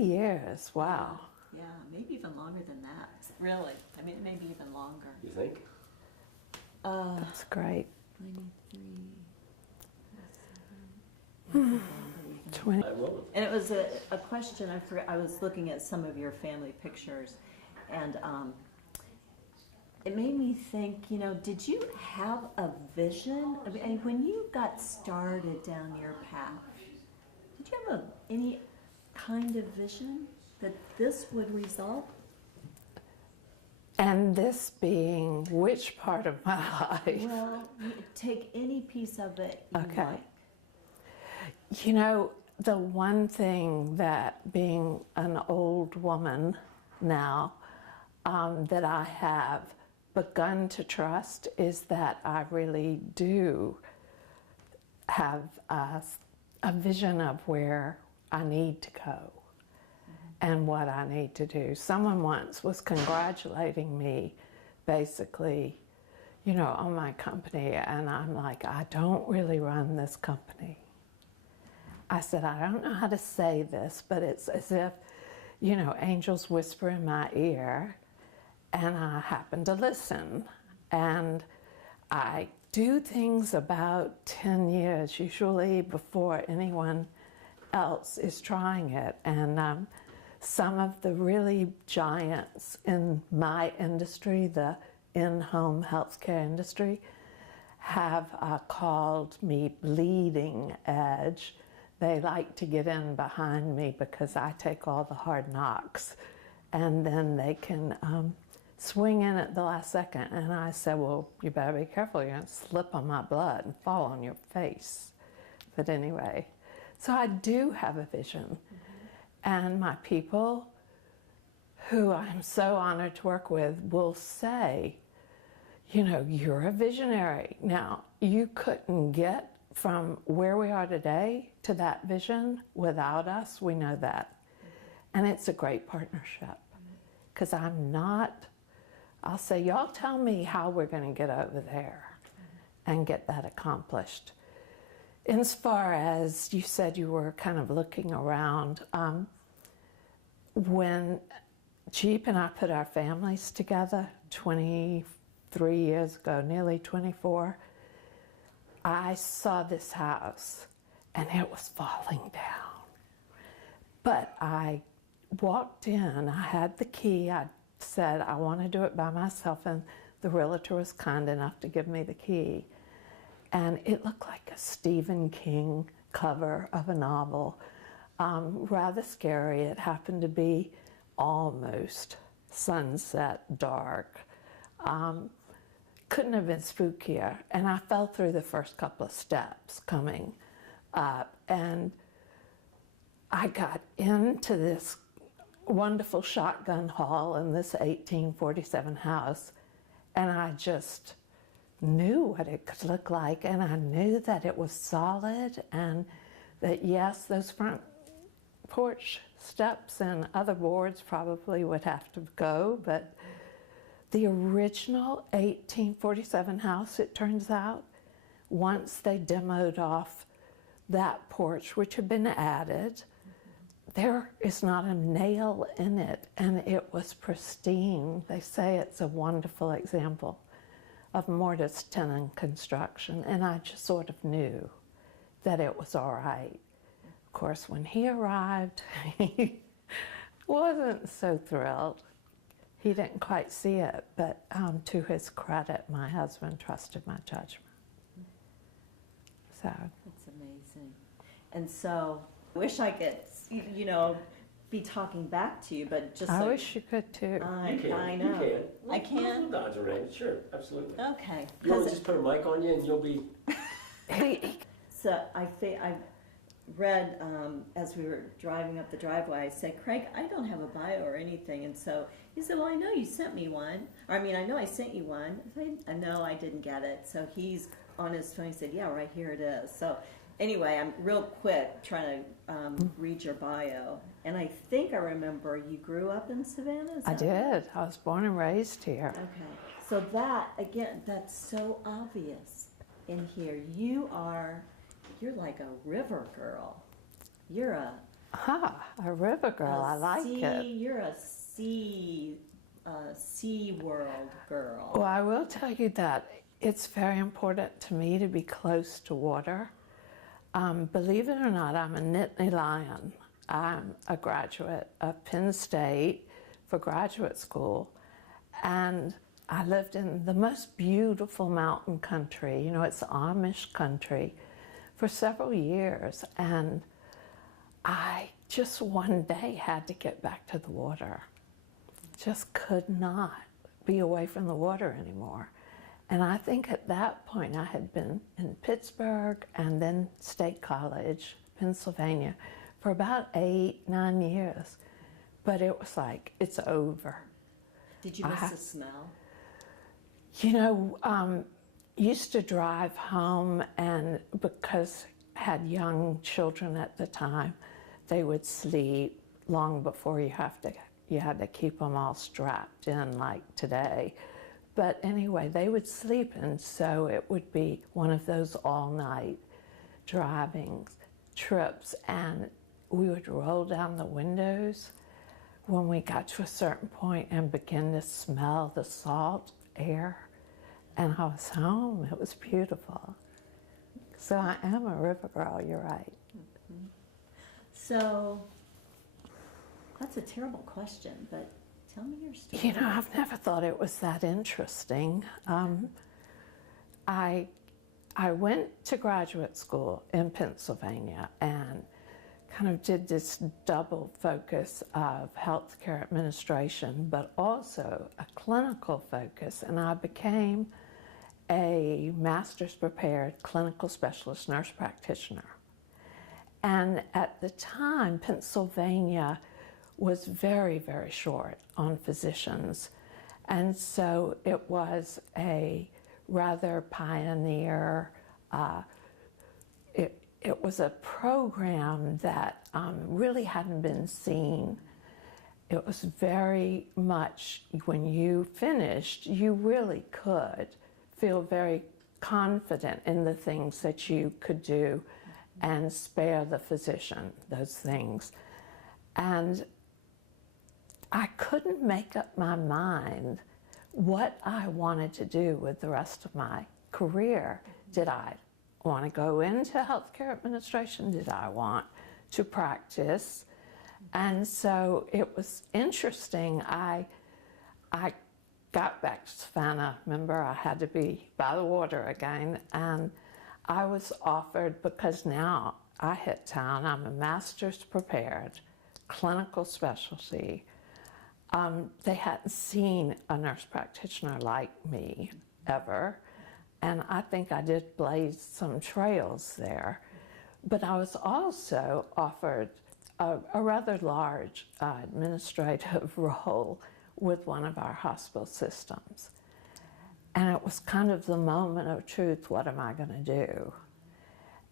20 years, wow. Yeah, maybe even longer than that. Really, I mean, maybe even longer. You think? That's great. 93. 20. I will. And it was a question, I forgot, I was looking at some of your family pictures, and it made me think, you know, did you have a vision? I mean, when you got started down your path, did you have any kind of vision that this would result? And this being which part of my life? Well, take any piece of it you like. You know, the one thing that being an old woman now that I have begun to trust is that I really do have a vision of where I need to go and what I need to do. Someone once was congratulating me basically, you know, on my company, and I'm like, I don't really run this company. I said, I don't know how to say this, but it's as if, you know, angels whisper in my ear, and I happen to listen. And I do things about 10 years, usually before anyone else is trying it. And some of the really giants in my industry, the in-home healthcare industry, have called me bleeding edge. They like to get in behind me because I take all the hard knocks, and then they can swing in at the last second. And I said, well, you better be careful, you're going to slip on my blood and fall on your face. But anyway, so I do have a vision. And my people, who I'm so honored to work with, will say, you know, you're a visionary. Now, you couldn't get from where we are today to that vision without us, we know that. And it's a great partnership. Because I'm not, I'll say, y'all tell me how we're going to get over there and get that accomplished. As far as you said you were kind of looking around, when Jeep and I put our families together 23 years ago, nearly 24, I saw this house and it was falling down. But I walked in, I had the key, I said I want to do it by myself, and the realtor was kind enough to give me the key. And it looked like a Stephen King cover of a novel. Rather scary. It happened to be almost sunset dark. Couldn't have been spookier. And I fell through the first couple of steps coming up. And I got into this wonderful shotgun hall in this 1847 house, and I just knew what it could look like, and I knew that it was solid, and that yes, those front porch steps and other boards probably would have to go, but the original 1847 house, it turns out, once they demoed off that porch, which had been added, there is not a nail in it, and it was pristine. They say it's a wonderful example of mortise tenon construction, and I just sort of knew that it was all right. Of course, when he arrived, he wasn't so thrilled. He didn't quite see it, but to his credit, my husband trusted my judgment. So That's amazing. And so, I wish I could, you know, be talking back to you, but just I like, wish you could too. I You can. know. You can. I can? We'll dodge around it. Sure, absolutely. Okay. You want to just put a mic on you and you'll be... So I read as we were driving up the driveway, I said, Craig, I don't have a bio or anything. And so he said, well, I know you sent me one. Or, I mean, I know I sent you one. I said, no, I didn't get it. So he's on his phone. He said, yeah, right here it is. So anyway, I'm real quick trying to read your bio. And I think I remember you grew up in Savannah? Is I that did. I was born and raised here. Okay. So that, again, that's so obvious in here. You're like a river girl. You're a A river girl, I like it. You're a sea world girl. Well, I will tell you that it's very important to me to be close to water. Believe it or not, I'm a Nittany Lion. I'm a graduate of Penn State for graduate school, and I lived in the most beautiful mountain country. You know, it's Amish country for several years, and I just one day had to get back to the water. Just could not be away from the water anymore. And I think at that point I had been in Pittsburgh and then State College, Pennsylvania, for about 8, 9 years. But it was like, it's over. Did you miss the smell? You know, used to drive home, and because I had young children at the time, they would sleep long before you had to keep them all strapped in like today. But anyway, they would sleep, and so it would be one of those all-night driving trips, and we would roll down the windows when we got to a certain point and begin to smell the salt air. And I was home. It was beautiful. So I am a river girl, you're right. Mm-hmm. So, that's a terrible question, but tell me your story. You know, I've never thought it was that interesting. I went to graduate school in Pennsylvania and kind of did this double focus of healthcare administration, but also a clinical focus, and I became a master's prepared clinical specialist nurse practitioner. And at the time, Pennsylvania was very, very short on physicians. And so it was a rather pioneer, it was a program that really hadn't been seen. It was very much, when you finished, you really could feel very confident in the things that you could do and spare the physician those things. And I couldn't make up my mind what I wanted to do with the rest of my career. Did I want to go into healthcare administration? Did I want to practice? And so it was interesting. I got back to Savannah. Remember, I had to be by the water again, and I was offered, because now I hit town, I'm a master's prepared clinical specialty. They hadn't seen a nurse practitioner like me ever, and I think I did blaze some trails there. But I was also offered a rather large administrative role with one of our hospital systems. And it was kind of the moment of truth, what am I going to do?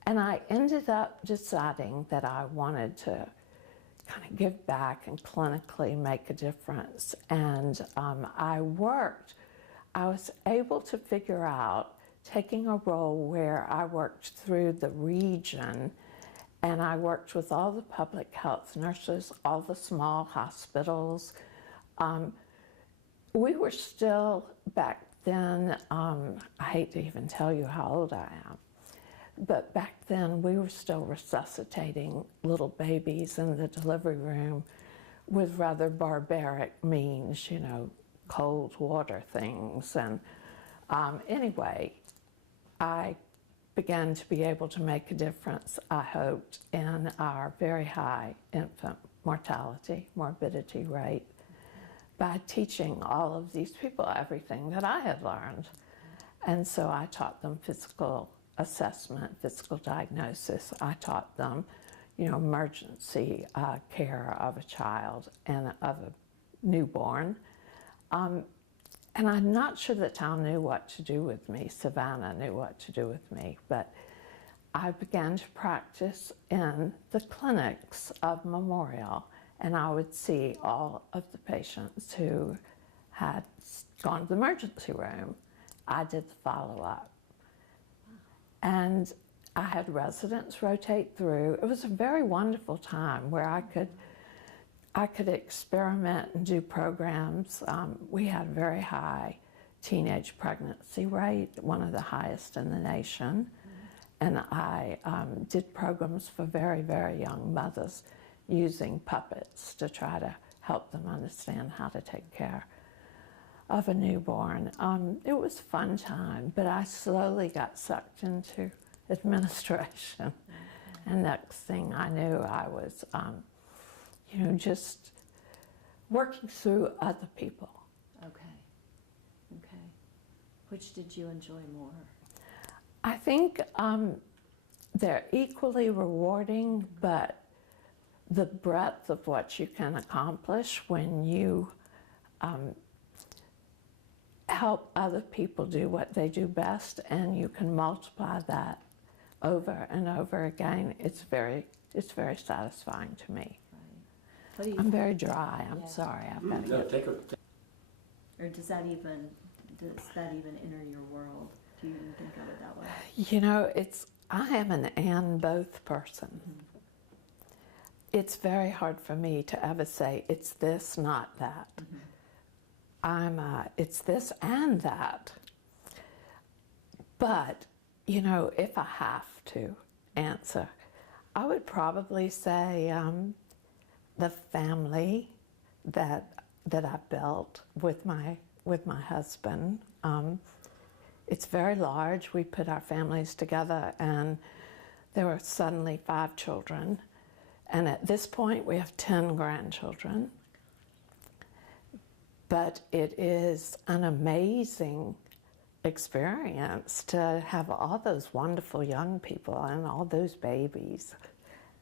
And I ended up deciding that I wanted to kind of give back and clinically make a difference. And I was able to figure out taking a role where I worked through the region, and I worked with all the public health nurses, all the small hospitals. We were still, back then, I hate to even tell you how old I am, but back then we were still resuscitating little babies in the delivery room with rather barbaric means, you know, cold water things. And anyway, I began to be able to make a difference, I hoped, in our very high infant mortality, morbidity rate by teaching all of these people everything that I had learned. And so I taught them physical assessment, physical diagnosis. I taught them, you know, emergency care of a child and of a newborn. And I'm not sure the town knew what to do with me. Savannah knew what to do with me, but I began to practice in the clinics of Memorial, and I would see all of the patients who had gone to the emergency room. I did the follow-up. And I had residents rotate through. It was a very wonderful time where I could experiment and do programs. We had a very high teenage pregnancy rate, one of the highest in the nation. And I did programs for very, very young mothers using puppets to try to help them understand how to take care of a newborn. It was a fun time, but I slowly got sucked into administration. And next thing I knew, I was, just working through other people. Okay. Okay. Which did you enjoy more? I think they're equally rewarding, but the breadth of what you can accomplish when you help other people do what they do best, and you can multiply that over and over again, it's very satisfying to me. Right. What do you I'm very dry. I'm Yeah. sorry. I've got to No, get. take a, Or does that even enter your world? Do you even think of it that way? You know, I am an and both person. It's very hard for me to ever say it's this, not that. It's this and that. But, if I have to answer, I would probably say the family that I built with my husband. It's very large. We put our families together, and there were suddenly 5 children. And at this point, we have 10 grandchildren. But it is an amazing experience to have all those wonderful young people and all those babies.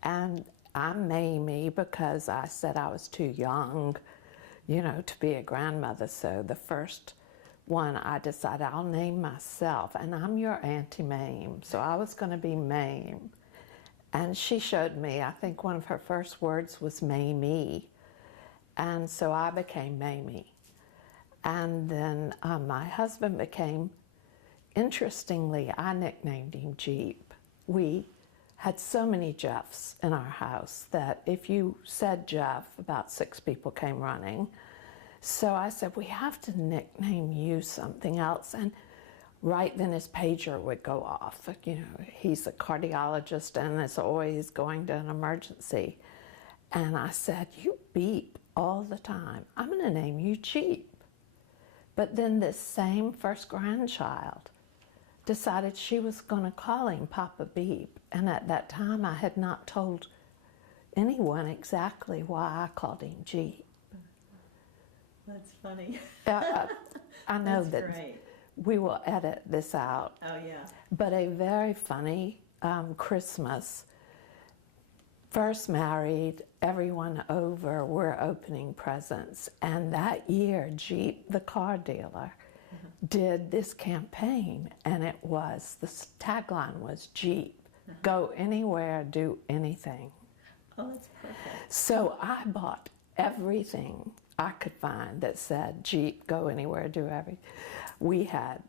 And I'm Mamie because I said I was too young, to be a grandmother. So the first one I decided I'll name myself, and I'm your Auntie Mame. So I was going to be Mame. And she showed me, I think one of her first words was Mamie. And so I became Mamie. And then my husband became, interestingly, I nicknamed him Jeep. We had so many Jeffs in our house that if you said Jeff, about 6 people came running. So I said, we have to nickname you something else. And right then his pager would go off. He's a cardiologist and is always going to an emergency. And I said, you beep all the time. I'm going to name you Jeep. But then this same first grandchild decided she was going to call him Papa Beep. And at that time, I had not told anyone exactly why I called him Jeep. That's funny. I know That's that great. we will edit this out. Oh, yeah. But a very funny Christmas. First married, everyone over, we're opening presents. And that year, Jeep, the car dealer, did this campaign. And the tagline was Jeep, go anywhere, do anything. Oh, that's perfect. So I bought everything I could find that said Jeep, go anywhere, do everything. We had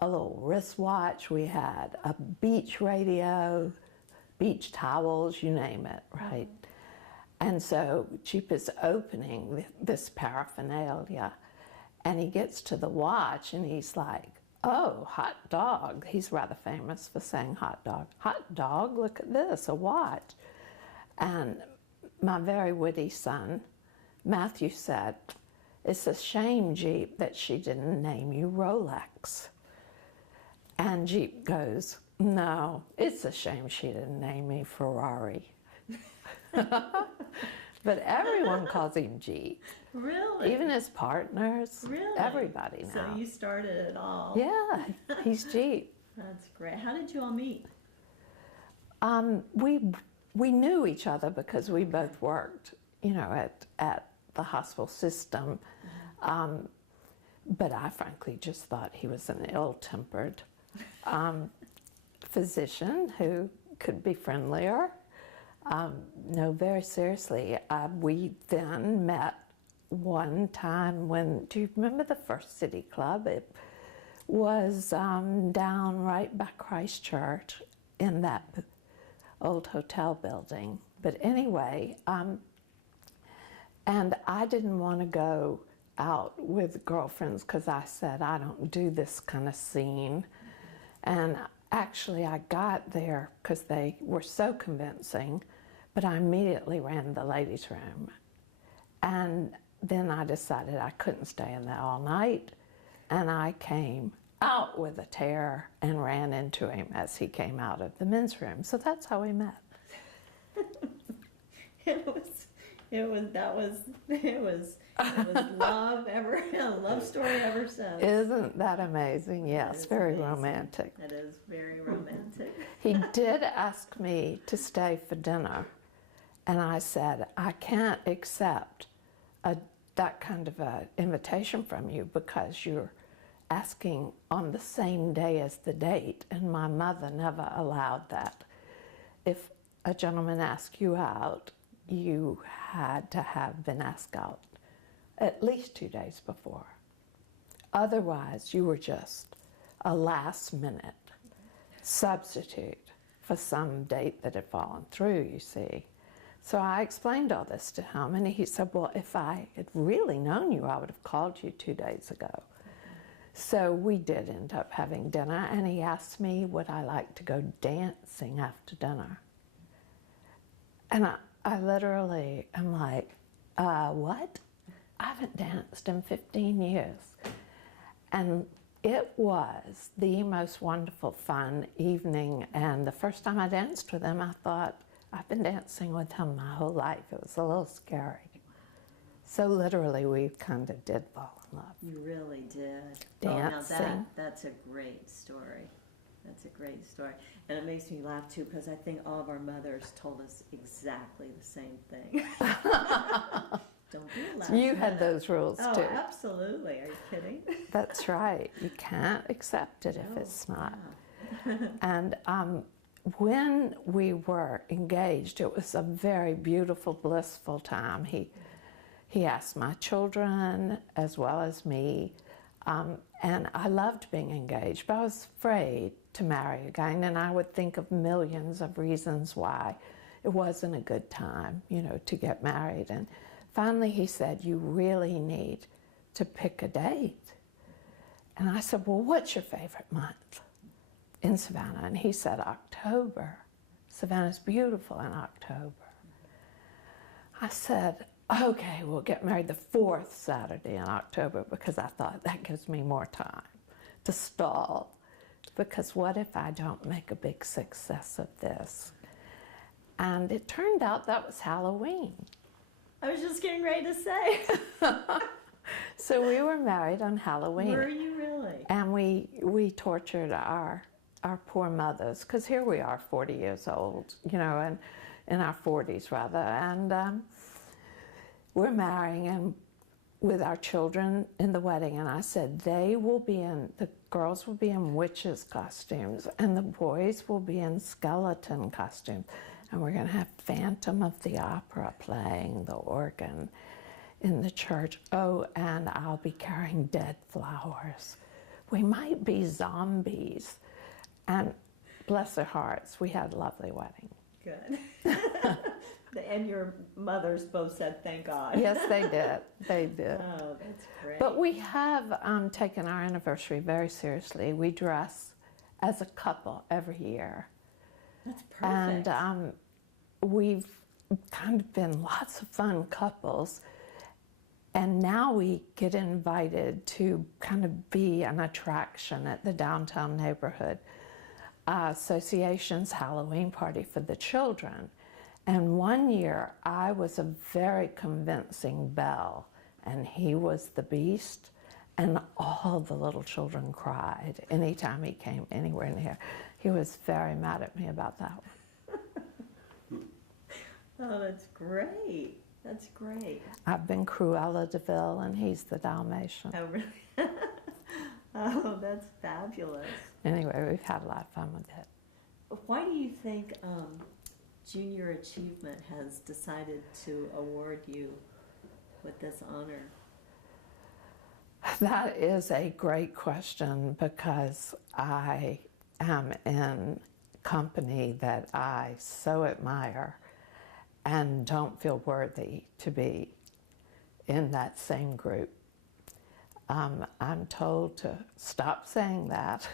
a little wristwatch, we had a beach radio, beach towels, you name it, right? And so Jeep is opening this paraphernalia, and he gets to the watch and he's like, oh, hot dog. He's rather famous for saying hot dog. Hot dog, look at this, a watch. And my very witty son, Matthew, said, it's a shame, Jeep, that she didn't name you Rolex. And Jeep goes, no, it's a shame she didn't name me Ferrari. But everyone calls him Jeep. Really? Even his partners, Really? everybody now. So you started it all. Yeah, he's Jeep. That's great. How did you all meet? We knew each other because we both worked, at the hospital system. But I frankly just thought he was an ill-tempered physician who could be friendlier. No, very seriously. We then met one time do you remember the First City Club? It was down right by Christchurch in that old hotel building. But anyway, and I didn't want to go out with girlfriends because I said, I don't do this kind of scene. And actually, I got there because they were so convincing, but I immediately ran the ladies' room. And then I decided I couldn't stay in there all night, and I came out with a tear and ran into him as he came out of the men's room. So that's how we met. It was love ever, love story ever since. Isn't that amazing? Yes, is very amazing. romantic. That is very romantic. He did ask me to stay for dinner, and I said, I can't accept that kind of an invitation from you because you're asking on the same day as the date, and my mother never allowed that. If a gentleman asked you out, you had to have been asked out at least 2 days before. Otherwise, you were just a last-minute substitute for some date that had fallen through, you see. So I explained all this to him, and he said, well, if I had really known you, I would have called you 2 days ago. So we did end up having dinner, and he asked me would I like to go dancing after dinner. And I literally am like, what? I haven't danced in 15 years. And it was the most wonderful, fun evening. And the first time I danced with him, I thought, I've been dancing with him my whole life. It was a little scary. So literally, we kind of did fall in love. You really did. Dancing. Oh, now that's a great story. That's a great story. And it makes me laugh too because I think all of our mothers told us exactly the same thing. Don't be last You had minute. those rules Oh, too. absolutely. Are you kidding? That's right. You can't accept it if No, it's not. yeah. And when we were engaged, it was a very beautiful, blissful time. He asked my children as well as me, and I loved being engaged, but I was afraid to marry again, and I would think of millions of reasons why it wasn't a good time, to get married. And finally he said, you really need to pick a date. And I said, well, what's your favorite month in Savannah? And he said, October. Savannah's beautiful in October. I said, okay, we'll get married the 4th Saturday in October because I thought that gives me more time to stall. Because what if I don't make a big success of this? And it turned out that was Halloween. I was just getting ready to say. So we were married on Halloween. Were you really? And we tortured our poor mothers, because here we are 40 years old, and in our 40s rather, and we're marrying and with our children in the wedding, and I said the girls will be in witches' costumes and the boys will be in skeleton costumes, and we're going to have Phantom of the Opera playing the organ in the church. Oh, and I'll be carrying dead flowers. We might be zombies. And bless their hearts, we had a lovely wedding. Good. And your mothers both said, thank God. Yes, they did. They did. Oh, that's great. But we have taken our anniversary very seriously. We dress as a couple every year. That's perfect. And we've kind of been lots of fun couples. And now we get invited to kind of be an attraction at the downtown neighborhood association's Halloween party for the children. And one year I was a very convincing belle and he was the beast, and all the little children cried anytime he came anywhere near. He was very mad at me about that one. Oh, that's great. That's great. I've been Cruella de Vil and he's the Dalmatian. Oh, really? Oh, that's fabulous. Anyway, we've had a lot of fun with it. Why do you think Junior Achievement has decided to award you with this honor? That is a great question because I am in company that I so admire and don't feel worthy to be in that same group. I'm told to stop saying that,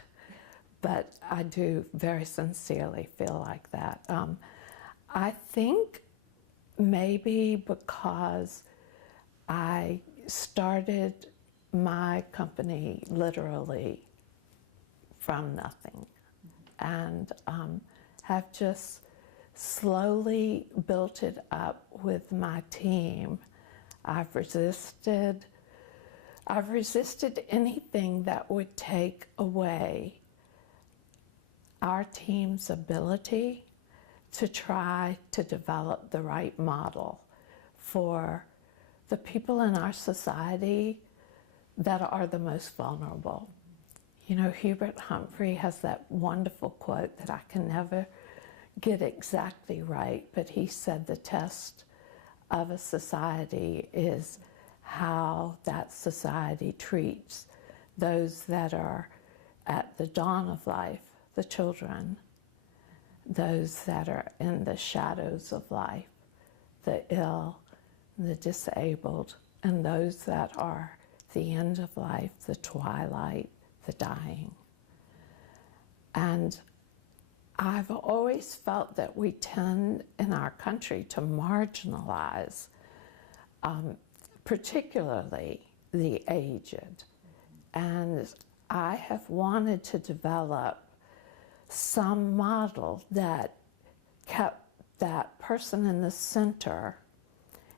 but I do very sincerely feel like that. I think maybe because I started my company literally from nothing and have just slowly built it up with my team. I've resisted anything that would take away our team's ability to try to develop the right model for the people in our society that are the most vulnerable. You know, Hubert Humphrey has that wonderful quote that I can never get exactly right, but he said the test of a society is how that society treats those that are at the dawn of life, the children, those that are in the shadows of life, the ill, the disabled, and those that are the end of life, the twilight, the dying. And I've always felt that we tend in our country to marginalize, particularly the aged. And I have wanted to develop some model that kept that person in the center.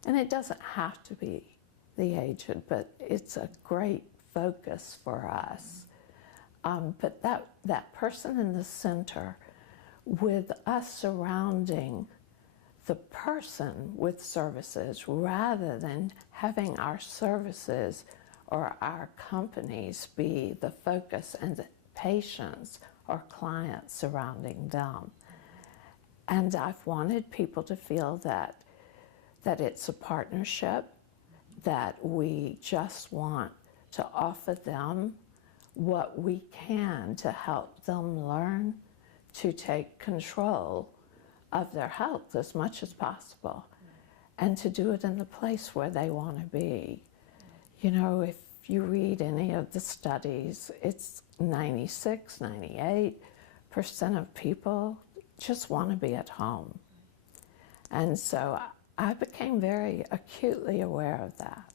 And it doesn't have to be the aged, but it's a great focus for us. But that person in the center, with us surrounding the person with services rather than having our services or our companies be the focus and the patients or clients surrounding them. And I've wanted people to feel that it's a partnership, that we just want to offer them what we can to help them learn to take control of their health as much as possible and to do it in the place where they want to be. You know, if you read any of the studies, it's 98% of people just want to be at home. And so I became very acutely aware of that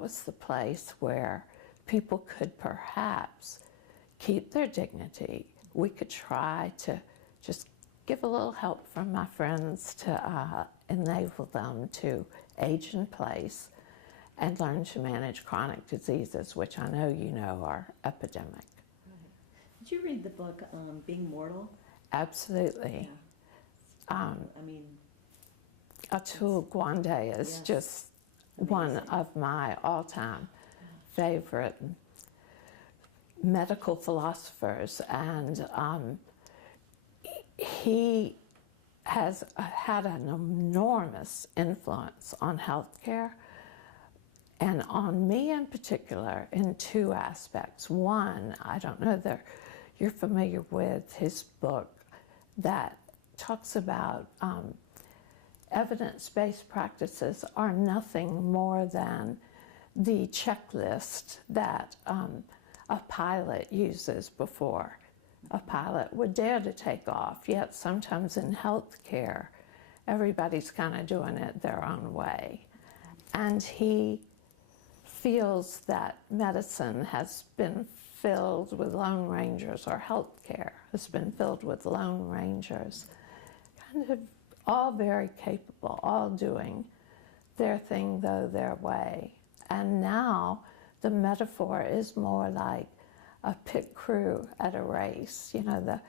was the place where people could perhaps keep their dignity. We could try to just give a little help from my friends to enable them to age in place and learn to manage chronic diseases, which I know you know are epidemic. Did you read the book Being Mortal? Absolutely. Yeah. I mean, Atul Gawande is Yes. just Amazing. one of my all-time favorite medical philosophers, and he has had an enormous influence on healthcare and on me in particular in two aspects. One, I don't know that you're familiar with his book that talks about evidence-based practices are nothing more than the checklist that a pilot uses before a pilot would dare to take off. Yet sometimes in healthcare, everybody's kind of doing it their own way. And he feels that medicine has been filled with Lone Rangers, or healthcare has been filled with Lone Rangers, kind of all very capable, all doing their thing though their way. And now the metaphor is more like a pit crew at a race. You know,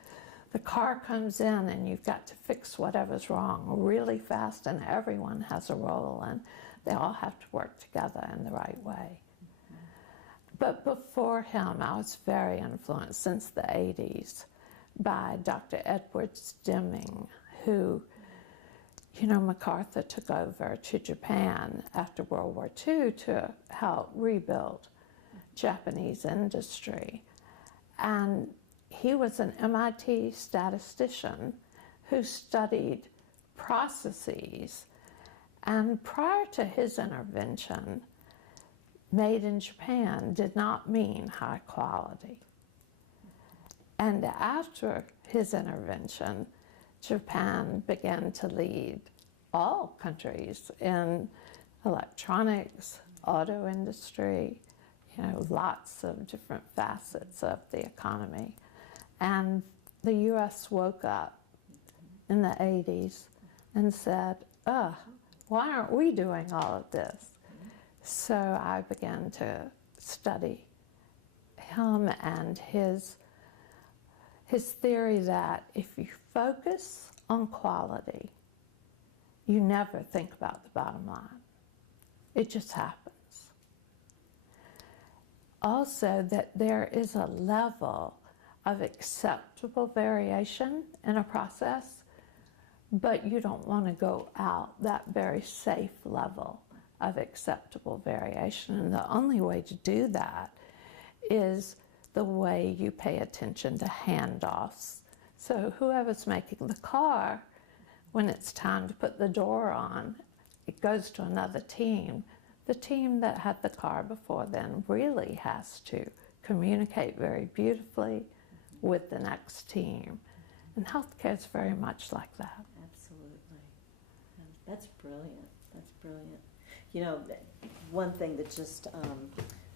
the car comes in and you've got to fix whatever's wrong really fast, and everyone has a role and they all have to work together in the right way. But before him, I was very influenced since the 80s by Dr. Edwards Deming, who, you know, MacArthur took over to Japan after World War II to help rebuild Japanese industry. And he was an MIT statistician who studied processes. And prior to his intervention, made in Japan did not mean high quality. And after his intervention, Japan began to lead all countries in electronics, auto industry, lots of different facets of the economy. And the US woke up in the 80s and said, why aren't we doing all of this? So I began to study him and his theory that if you focus on quality, you never think about the bottom line. It just happens. Also, that there is a level of acceptable variation in a process, but you don't want to go out that very safe level of acceptable variation. And the only way to do that is the way you pay attention to handoffs. So whoever's making the car, when it's time to put the door on, it goes to another team. The team that had the car before then really has to communicate very beautifully with the next team. And healthcare is very much like that. Absolutely. That's brilliant. That's brilliant. One thing that just,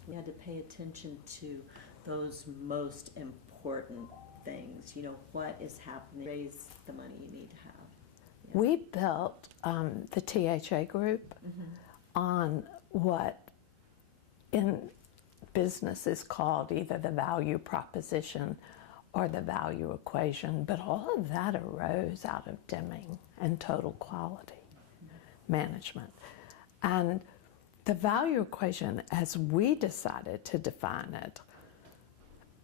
we had to pay attention to those most important things. What is happening, raise the money you need to have. We built the THA group on what in business is called either the value proposition or the value equation, but all of that arose out of Deming and total quality management. And the value equation, as we decided to define it,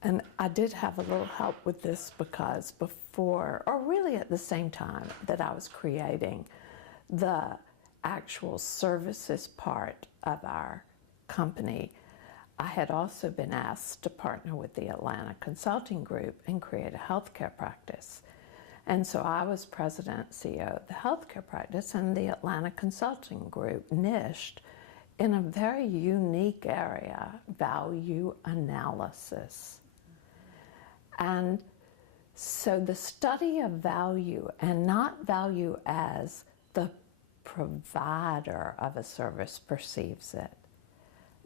and I did have a little help with this because before, or really at the same time that I was creating the actual services part of our company, I had also been asked to partner with the Atlanta Consulting Group and create a healthcare practice. And so I was president, CEO of the healthcare practice, and the Atlanta Consulting Group niched in a very unique area, value analysis. And so the study of value, and not value as the provider of a service perceives it,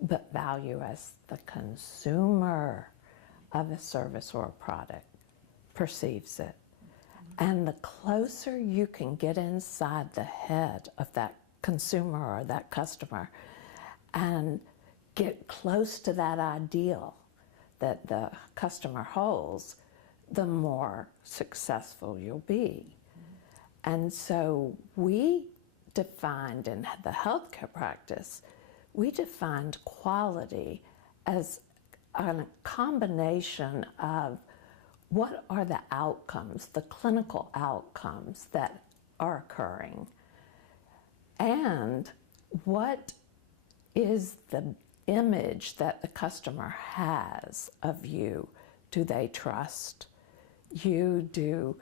but value as the consumer of a service or a product perceives it. And the closer you can get inside the head of that consumer or that customer and get close to that ideal that the customer holds, the more successful you'll be. And so we defined in the healthcare practice, we defined quality as a combination of what are the outcomes, the clinical outcomes that are occurring, and what is the image that the customer has of you. Do they trust you? Do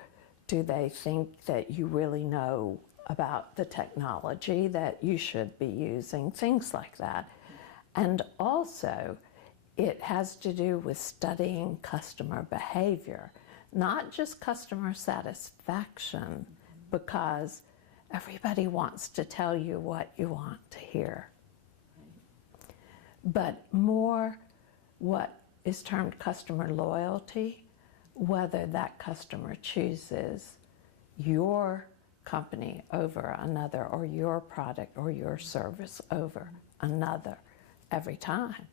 they think that you really know about the technology that you should be using? Things like that. And also, it has to do with studying customer behavior, not just customer satisfaction, because everybody wants to tell you what you want to hear, but more what is termed customer loyalty, whether that customer chooses your company over another, or your product or your service over another every time.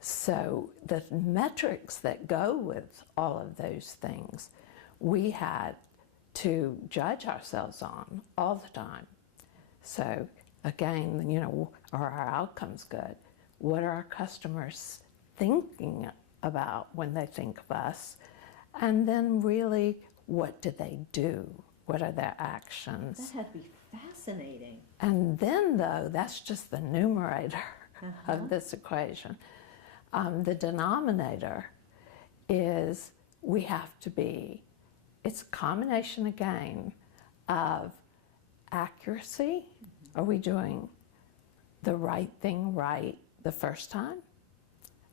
So the metrics that go with all of those things, we had to judge ourselves on all the time. So again, are our outcomes good? What are our customers thinking about when they think of us? And then really, what do they do? What are their actions? That had to be fascinating. And then, though, that's just the numerator of this equation. The denominator is we have to be, it's a combination again of accuracy. Are we doing the right thing right the first time?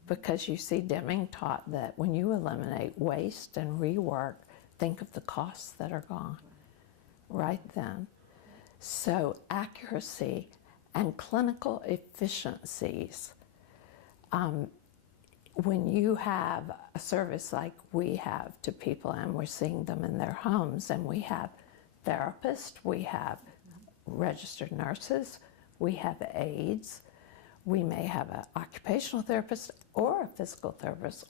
Because you see, Deming taught that when you eliminate waste and rework, think of the costs that are gone right then. So accuracy and clinical efficiencies. When you have a service like we have to people and we're seeing them in their homes, and we have therapists, we have registered nurses, we have aides, we may have an occupational therapist or a physical therapist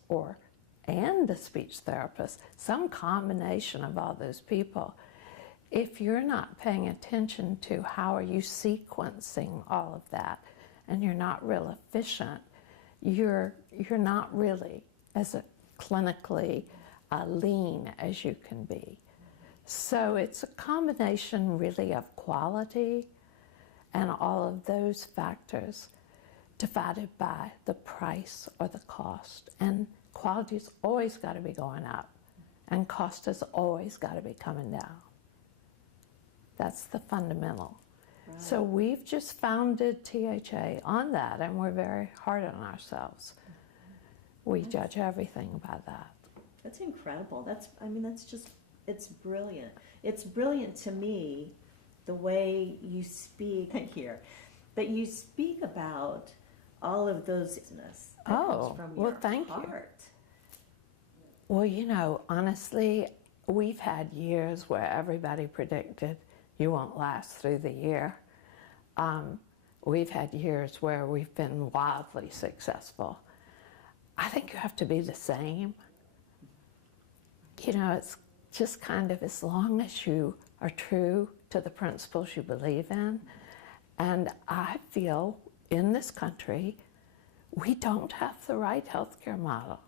and a speech therapist, some combination of all those people. If you're not paying attention to how are you sequencing all of that, and you're not real efficient, you're not really as clinically lean as you can be. So it's a combination really of quality and all of those factors divided by the price or the cost. And quality's always got to be going up, and cost has always got to be coming down. That's the fundamental. Right. So we've just founded THA on that, and we're very hard on ourselves. We judge everything by that. That's incredible. That's just, it's brilliant. It's brilliant to me, the way you speak here, that you speak about all of those business that comes from your thank heart. You. Well, you know, honestly, we've had years where everybody predicted you won't last through the year. We've had years where we've been wildly successful. I think you have to be the same. You know, it's just kind of as long as you are true to the principles you believe in. And I feel in this country, we don't have the right healthcare model.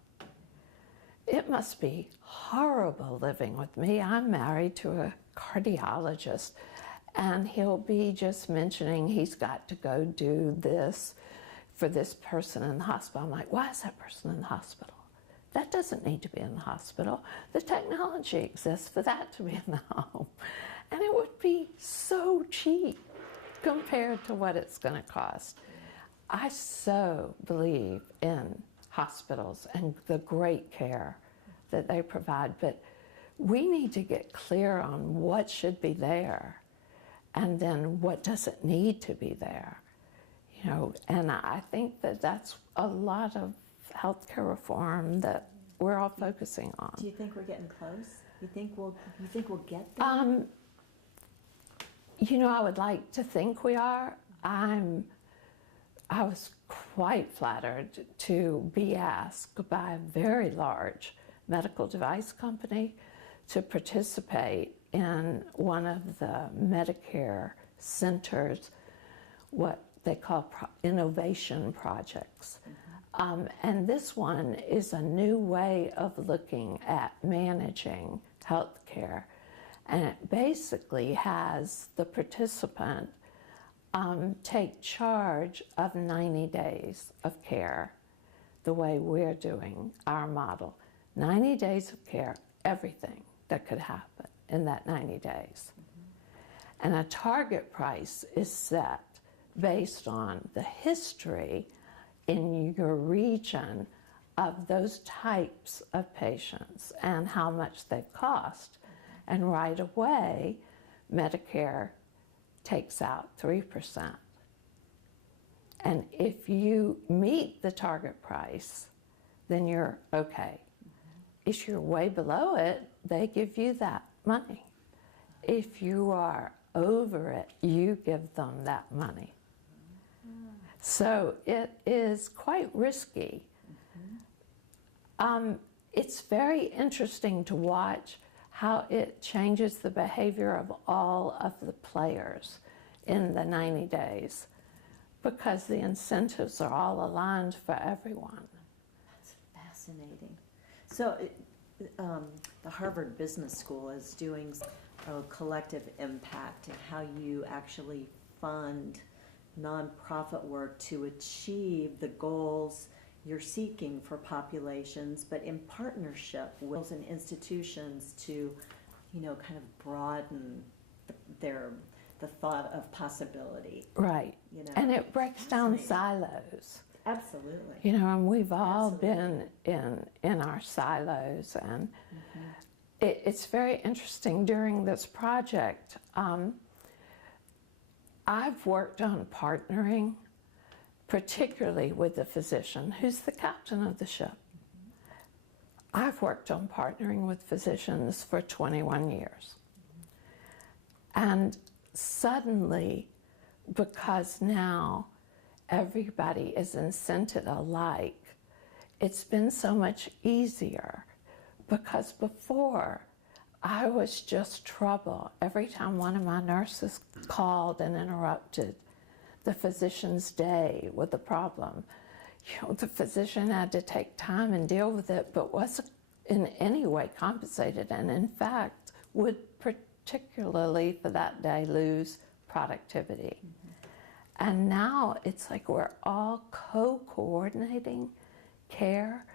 It must be horrible living with me. I'm married to a cardiologist, and he'll be just mentioning he's got to go do this for this person in the hospital. I'm like, why is that person in the hospital? That doesn't need to be in the hospital. The technology exists for that to be in the home. And it would be so cheap compared to what it's going to cost. I so believe in hospitals and the great care that they provide, but we need to get clear on what should be there and then what doesn't need to be there. You know, and I think that that's a lot of healthcare reform that we're all focusing on. Do you think we're getting close? You think we'll get there? You know, I would like to think we are. I was quite flattered to be asked by a very large medical device company to participate in one of the Medicare centers, what they call innovation projects. And this one is a new way of looking at managing healthcare. And it basically has the participant take charge of 90 days of care, the way we're doing our model. 90 days of care, everything that could happen in that 90 days. And a target price is set based on the history in your region of those types of patients and how much they've cost. And right away, Medicare takes out 3%. And if you meet the target price, then you're okay. If you're way below it, they give you that money. If you are over it, you give them that money. So it is quite risky. It's very interesting to watch how it changes the behavior of all of the players in the 90 days because the incentives are all aligned for everyone. That's fascinating. So the Harvard Business School is doing a collective impact and how you actually fund nonprofit work to achieve the goals you're seeking for populations, but in partnership with and institutions to, kind of broaden the thought of possibility. Right. And it breaks down Fascinating. silos. Absolutely. And we've all Absolutely. been in our silos, and it's very interesting. During this project, I've worked on partnering, particularly with the physician who's the captain of the ship. I've worked on partnering with physicians for 21 years. And suddenly, because now everybody is incented alike, it's been so much easier, because before I was just trouble. Every time one of my nurses called and interrupted the physician's day with a problem, the physician had to take time and deal with it, but wasn't in any way compensated, and in fact would particularly for that day lose productivity. And now it's like we're all co-coordinating care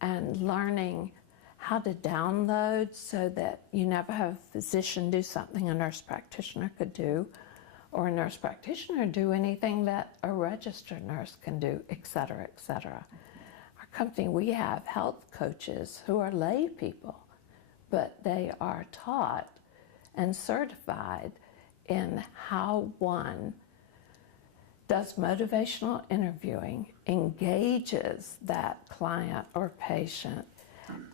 and learning how to download so that you never have a physician do something a nurse practitioner could do, or a nurse practitioner do anything that a registered nurse can do, et cetera, et cetera. Our company, we have health coaches who are lay people, but they are taught and certified in how one does motivational interviewing, engages that client or patient,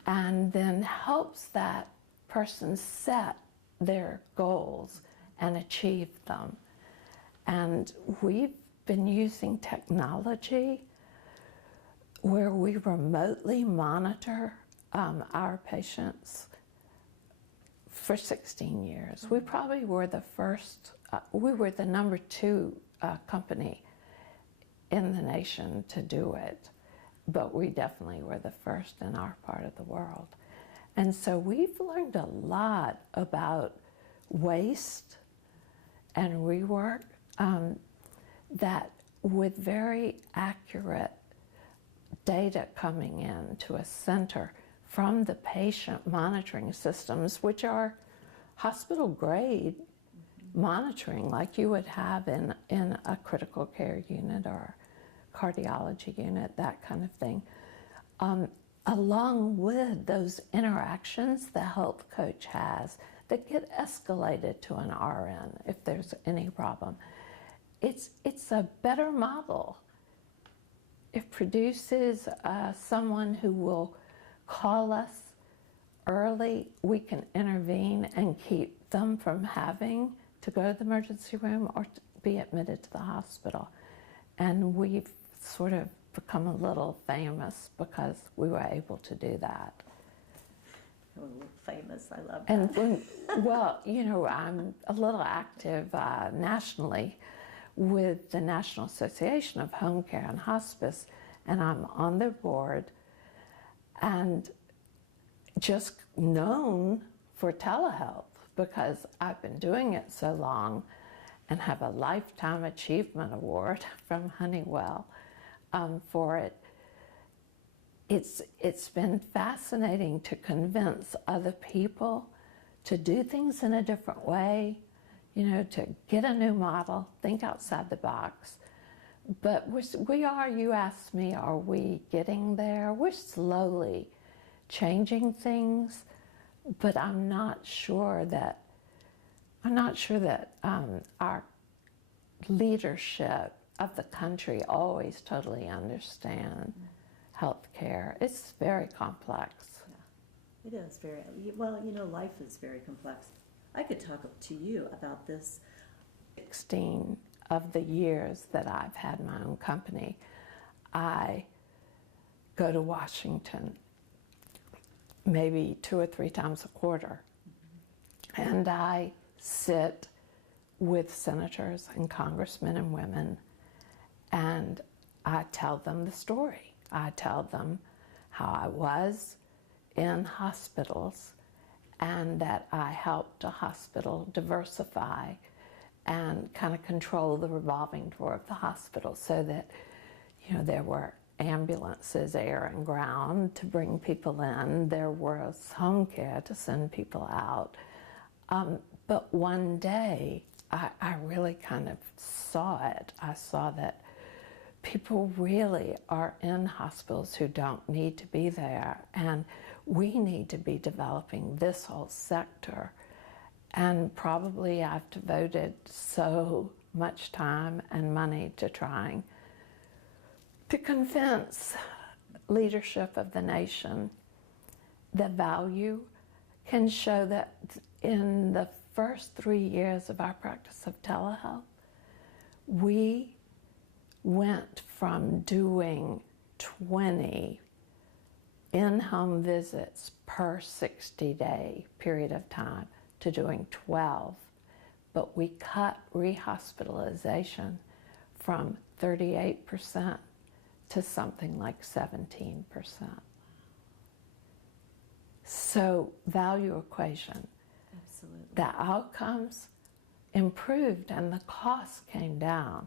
and then helps that person set their goals and achieve them. And we've been using technology where we remotely monitor our patients for 16 years. We probably were the first, we were the number 2 company in the nation to do it, but we definitely were the first in our part of the world. And so we've learned a lot about waste and rework, that with very accurate data coming in to a center from the patient monitoring systems, which are hospital grade monitoring like you would have in a critical care unit or cardiology unit, that kind of thing, along with those interactions the health coach has that get escalated to an RN if there's any problem. It's a better model. It produces someone who will call us early. We can intervene and keep them from having to go to the emergency room or to be admitted to the hospital. And we've sort of become a little famous because we were able to do that. A little famous, I love that. And well, I'm a little active nationally with the National Association of Home Care and Hospice, and I'm on their board, and just known for telehealth because I've been doing it so long and have a Lifetime Achievement Award from Honeywell for it. It's been fascinating to convince other people to do things in a different way, to get a new model, think outside the box. But we are, you asked me, are we getting there? We're slowly changing things, but I'm not sure that our leadership of the country always totally understand healthcare. It's very complex. It is very, well, life is very complex. I could talk to you about this. 16 of the years that I've had my own company, I go to Washington maybe 2 or 3 times a quarter, and I sit with senators and congressmen and women, and I tell them the story. I tell them how I was in hospitals and that I helped a hospital diversify and kind of control the revolving door of the hospital so that, there were ambulances, air and ground, to bring people in. There was home care to send people out. But one day, I really kind of saw it. I saw that people really are in hospitals who don't need to be there, and we need to be developing this whole sector. And probably I've devoted so much time and money to trying to convince leadership of the nation the value, can show that in the first 3 years of our practice of telehealth, we went from doing 20 in-home visits per 60-day period of time to doing 12, but we cut rehospitalization from 38% to something like 17%. So, value equation. Absolutely. The outcomes improved and the costs came down.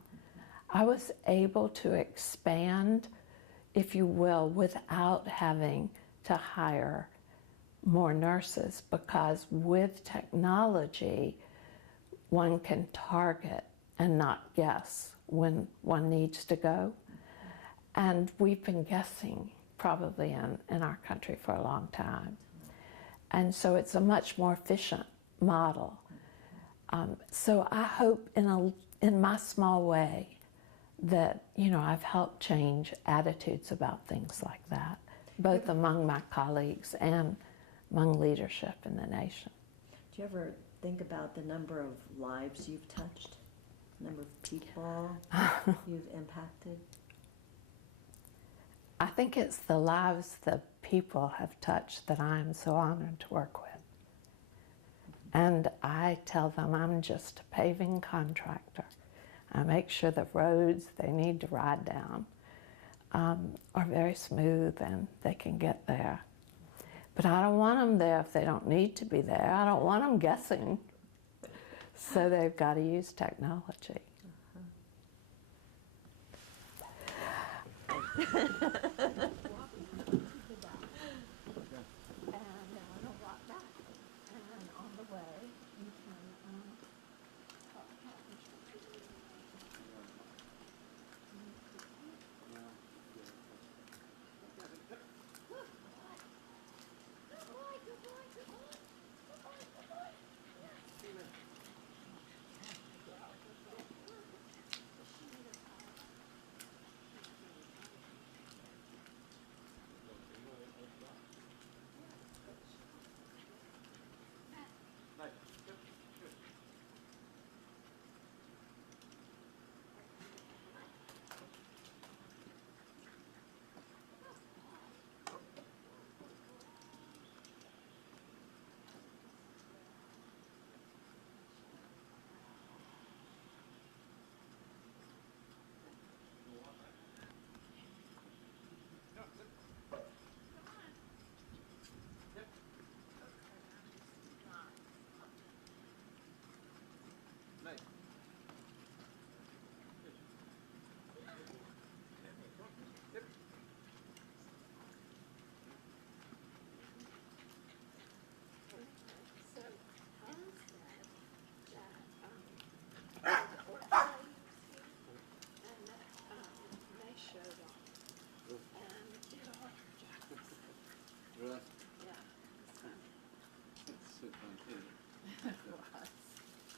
I was able to expand, if you will, without having to hire more nurses, because with technology, one can target and not guess when one needs to go. And we've been guessing probably in our country for a long time. And so it's a much more efficient model. So I hope in my small way that, you know, I've helped change attitudes about things like that, both among my colleagues and among leadership in the nation. Do you ever think about the number of lives you've touched, number of people you've impacted? I think it's the lives the people have touched that I'm so honored to work with. And I tell them I'm just a paving contractor. I make sure the roads they need to ride down are very smooth and they can get there. But I don't want them there if they don't need to be there. I don't want them guessing. So they've got to use technology.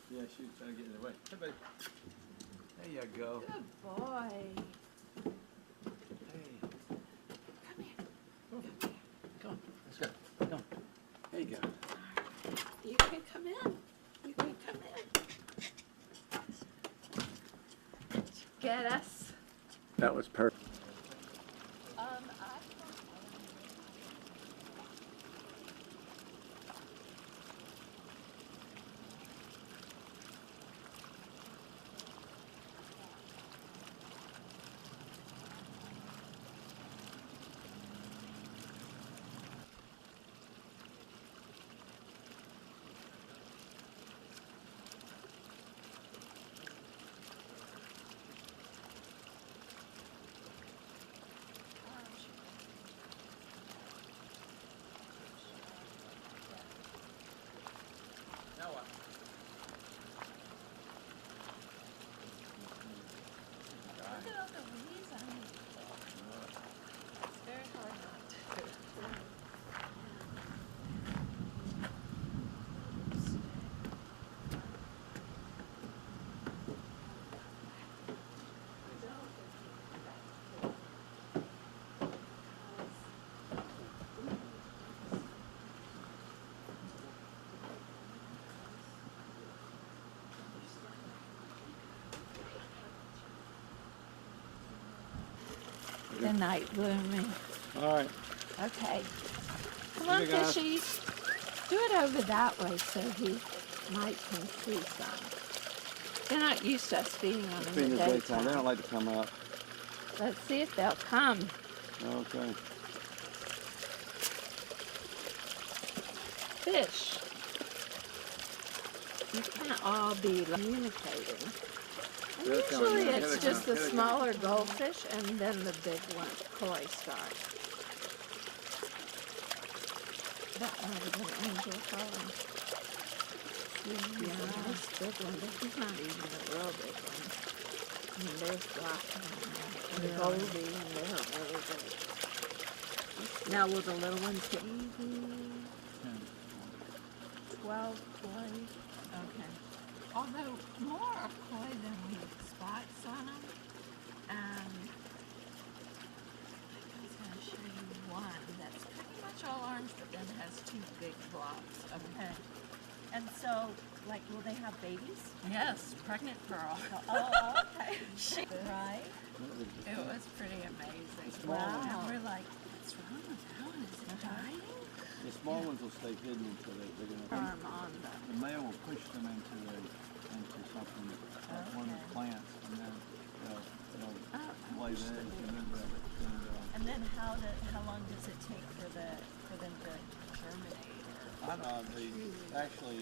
Yeah, she was trying to get in the way. Hey, buddy. There you go. Good boy. Hey. Come here. Come on. Let's go. Come on. There you go. You can come in. You can come in. Get us. That was perfect. Good night, Bloomy. All right. Okay. Come on, Here, guys. fishy. Do it over that way so Mike can see some. They're not used to us feeding on It's in been the the daytime. They daytime. don't like to come up. Let's see if they'll come. Okay. Fish. You can't all be communicating. And Here they come, usually here it's they just come, the here they smaller goldfish and then the big one, koi star. That might have been Angel calling. Yeah, this big one, but he's not even a real big one. I mean, there's black and the goldie, and they're really big. Now, will the little ones get? 12 koi. Okay. Although more are koi than we spots on them. And I was going to show you one that's pretty much all orange, but then has two big blobs of Okay. And so, like, will they have babies? Yes, pregnant girl. Oh, okay. Right? It was pretty amazing. Wow. And we're like, what's wrong with that one? Is it dying? The small ones will stay hidden until they're big enough. Arm on the The male will push them into something like one of the plants, and then they'll lay the eggs, and then And then how long does it take for them to germinate? I don't know. They actually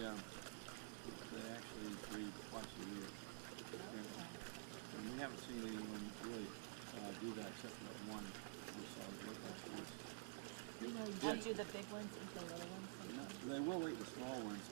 breed twice a year. And we haven't seen anyone really do that except for that one we saw the once. How do the big ones eat the little ones? They will eat the small ones.